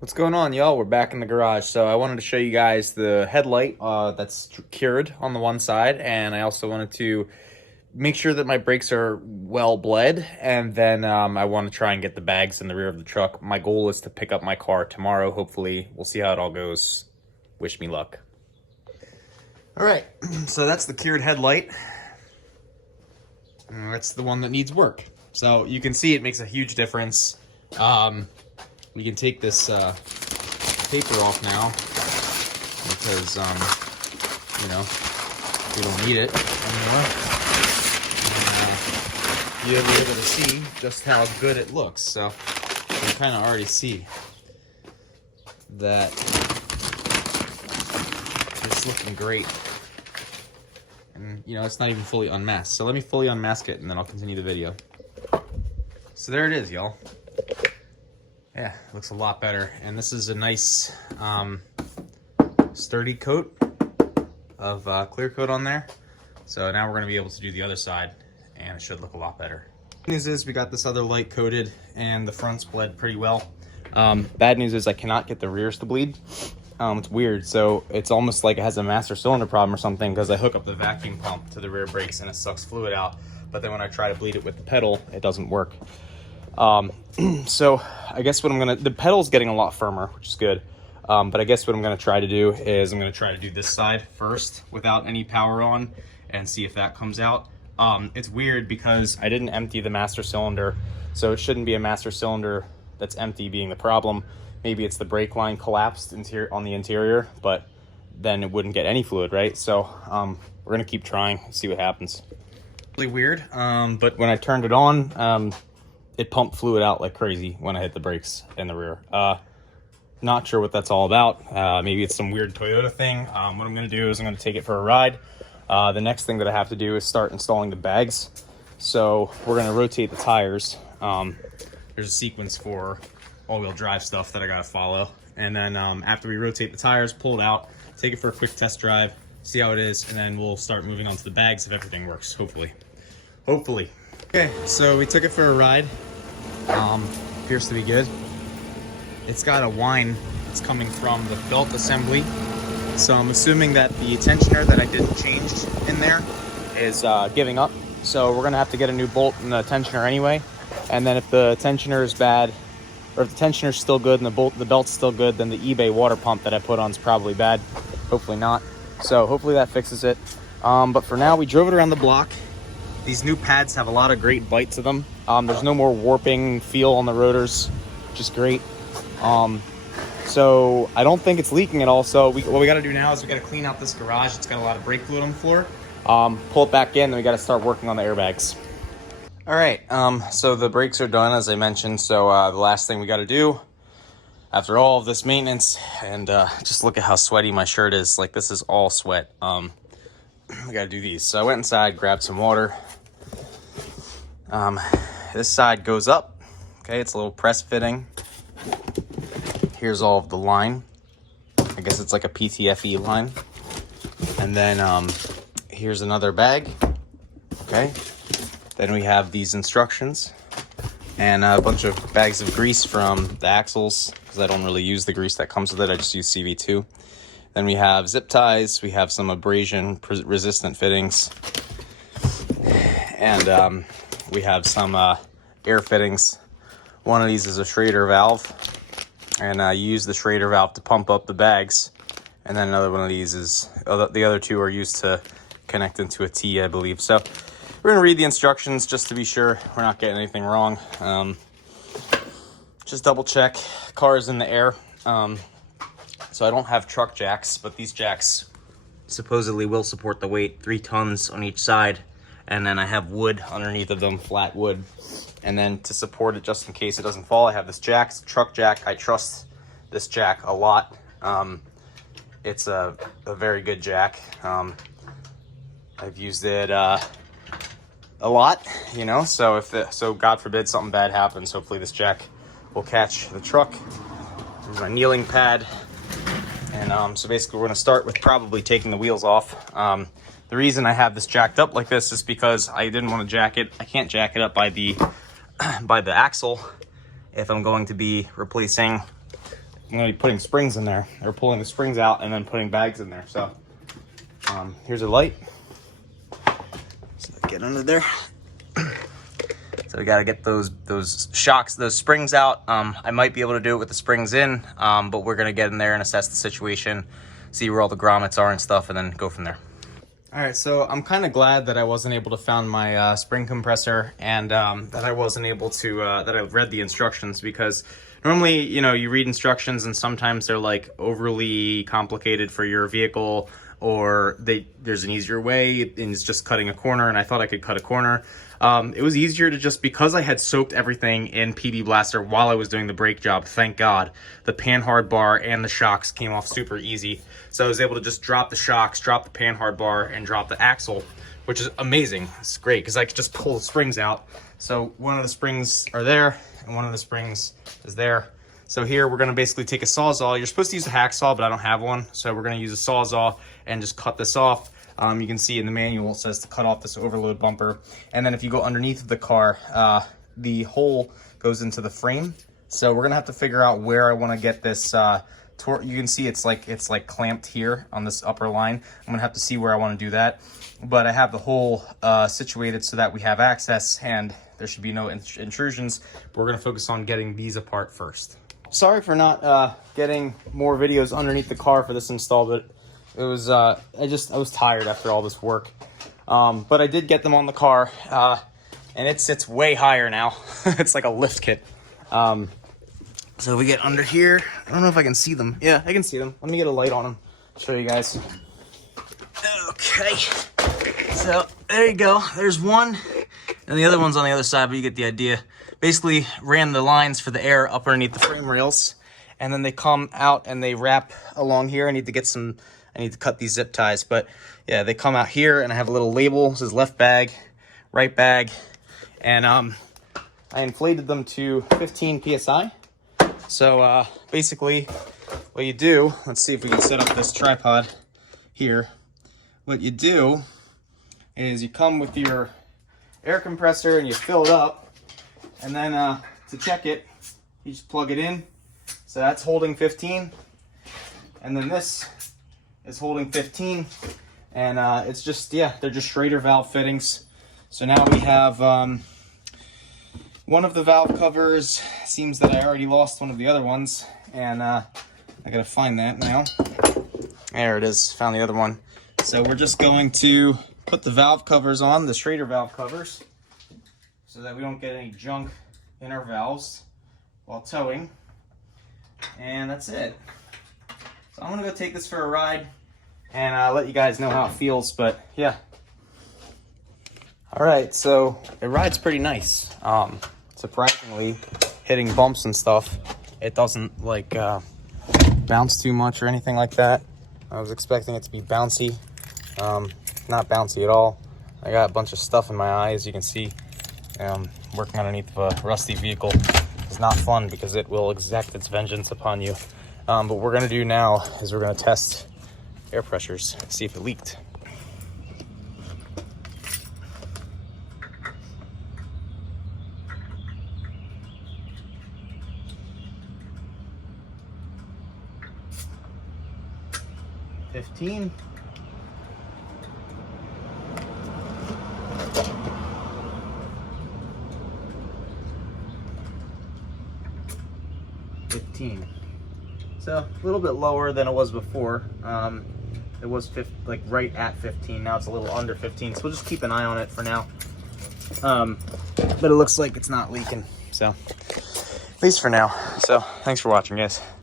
What's going on, y'all? We're back in the garage. So I wanted to show you guys the headlight that's cured on the one side, and I also wanted to make sure that my brakes are well bled, and then I want to try and get the bags in the rear of the truck. My goal is to pick up my car tomorrow, hopefully. We'll see how it all goes. Wish me luck. All right, so that's the cured headlight. And that's the one that needs work. So you can see it makes a huge difference. We can take this paper off now because, you know, we don't need it anymore. And, you'll be able to see just how good it looks. So you can kind of already see that it's looking great. And, you know, it's not even fully unmasked. So let me fully unmask it and then I'll continue the video. So there it is, y'all. Yeah, it looks a lot better. And this is a nice sturdy coat of clear coat on there. So now we're gonna be able to do the other side and it should look a lot better. Good news is we got this other light coated and the front's bled pretty well. Bad news is I cannot get the rears to bleed. It's weird. So it's almost like it has a master cylinder problem or something because I hook up the vacuum pump to the rear brakes and it sucks fluid out. But then when I try to bleed it with the pedal, it doesn't work. So I guess what the pedal's getting a lot firmer, which is good. But I guess what I'm gonna try to do is I'm gonna try to do this side first without any power on and see if that comes out. It's weird because I didn't empty the master cylinder, so it shouldn't be a master cylinder that's empty being the problem. Maybe it's the brake line collapsed on the interior, but then it wouldn't get any fluid, right? So we're gonna keep trying, see what happens. Really weird, but when I turned it on, it pumped fluid out like crazy when I hit the brakes in the rear. Not sure what that's all about. Maybe it's some weird Toyota thing. What I'm gonna do is I'm gonna take it for a ride. The next thing that I have to do is start installing the bags. So we're gonna rotate the tires. There's a sequence for all-wheel drive stuff that I gotta follow. And then after we rotate the tires, pull it out, take it for a quick test drive, see how it is, and then we'll start moving on to the bags if everything works, hopefully. Hopefully. Okay, so we took it for a ride. Appears to be good. It's got a whine that's coming from the belt assembly. So I'm assuming that the tensioner that I didn't change in there is giving up. So we're gonna have to get a new bolt in the tensioner anyway. And then if the tensioner is bad, or if the tensioner is still good and the belt's still good, then the eBay water pump that I put on is probably bad. Hopefully not. So hopefully that fixes it. But for now, we drove it around the block. These new pads have a lot of great bite to them. There's no more warping feel on the rotors, which is great. So I don't think it's leaking at all. So what we got to do now is we got to clean out this garage. It's got a lot of brake fluid on the floor. Pull it back in, then we got to start working on the airbags. All right, so the brakes are done, as I mentioned. So the last thing we got to do after all of this maintenance, and just look at how sweaty my shirt is. Like, this is all sweat. We got to do these. So I went inside, grabbed some water. This side goes up. Okay, it's a little press fitting. Here's all of the line. I guess it's like a PTFE line. And then here's another bag. Okay. Then we have these instructions and a bunch of bags of grease from the axles because I don't really use the grease that comes with it. I just use CV2. Then we have zip ties. We have some abrasion resistant fittings. And we have some air fittings. One of these is a Schrader valve. And you use the Schrader valve to pump up the bags. And then another one of these is, the other two are used to connect into a T, I believe. So we're gonna read the instructions just to be sure we're not getting anything wrong. Just double check. Car is in the air. So I don't have truck jacks, but these jacks supposedly will support the weight, 3 tons on each side. And then I have wood underneath of them, flat wood. And then to support it, just in case it doesn't fall, I have this jack, truck jack. I trust this jack a lot. It's a very good jack. I've used it a lot, you know. So so God forbid something bad happens, hopefully this jack will catch the truck. There's my kneeling pad. And so basically we're gonna start with probably taking the wheels off. The reason I have this jacked up like this is because I didn't want to jack it. I can't jack it up by the axle if I'm going to be replacing I'm gonna be putting springs in there, or pulling the springs out and then putting bags in there. So here's a light. So get under there. So we gotta get those shocks, those springs out. I might be able to do it with the springs in, but we're gonna get in there and assess the situation, see where all the grommets are and stuff, and then go from there. All right, so I'm kind of glad that I wasn't able to find my spring compressor, and that I wasn't able to, that I read the instructions, because normally, you know, you read instructions and sometimes they're like overly complicated for your vehicle, or there's an easier way and it's just cutting a corner, and I thought I could cut a corner. It was easier to just, because I had soaked everything in PB Blaster while I was doing the brake job, thank God, the Panhard bar and the shocks came off super easy. So I was able to just drop the shocks, drop the Panhard bar, and drop the axle, which is amazing. It's great because I could just pull the springs out. So one of the springs are there and one of the springs is there. So here we're gonna basically take a Sawzall. You're supposed to use a hacksaw, but I don't have one. So we're gonna use a Sawzall and just cut this off. You can see in the manual it says to cut off this overload bumper. And then if you go underneath of the car, the hole goes into the frame. So we're gonna have to figure out where I wanna get this you can see it's like clamped here on this upper line. I'm gonna have to see where I wanna do that. But I have the hole situated so that we have access and there should be no intrusions. But we're gonna focus on getting these apart first. Sorry for not getting more videos underneath the car for this install, but it was I was tired after all this work. But I did get them on the car, and it sits way higher now. It's like a lift kit. So we get under here. I don't know if I can see them. Yeah, I can see them. Let me get a light on them. Show you guys. Okay. So there you go. There's one, and the other one's on the other side, but you get the idea. Basically ran the lines for the air up underneath the frame rails, and then they come out and they wrap along here. I need to cut these zip ties, but yeah, they come out here, and I have a little label. This is left bag, right bag, and I inflated them to 15 psi. So basically what you do, let's see if we can set up this tripod here. What you do is you come with your air compressor and you fill it up, and then to check it, you just plug it in. So that's holding 15, and then this is holding 15, and it's just, yeah, they're just Schrader valve fittings. So now we have one of the valve covers. Seems that I already lost one of the other ones, and I gotta find that now. There it is, found the other one. So we're just going to put the valve covers on, the Schrader valve covers, so that we don't get any junk in our valves while towing. And that's it. So I'm gonna go take this for a ride and let you guys know how it feels, but yeah. All right, so it rides pretty nice. Surprisingly, hitting bumps and stuff, it doesn't like bounce too much or anything like that. I was expecting it to be bouncy. Not bouncy at all. I got a bunch of stuff in my eyes. You can see working underneath of a rusty vehicle is not fun because it will exact its vengeance upon you. But what we're gonna do now is we're gonna test air pressures, see if it leaked. $15. So a little bit lower than it was before. It was like right at 15. Now it's a little under 15. So we'll just keep an eye on it for now. But it looks like it's not leaking. So at least for now. So thanks for watching, guys.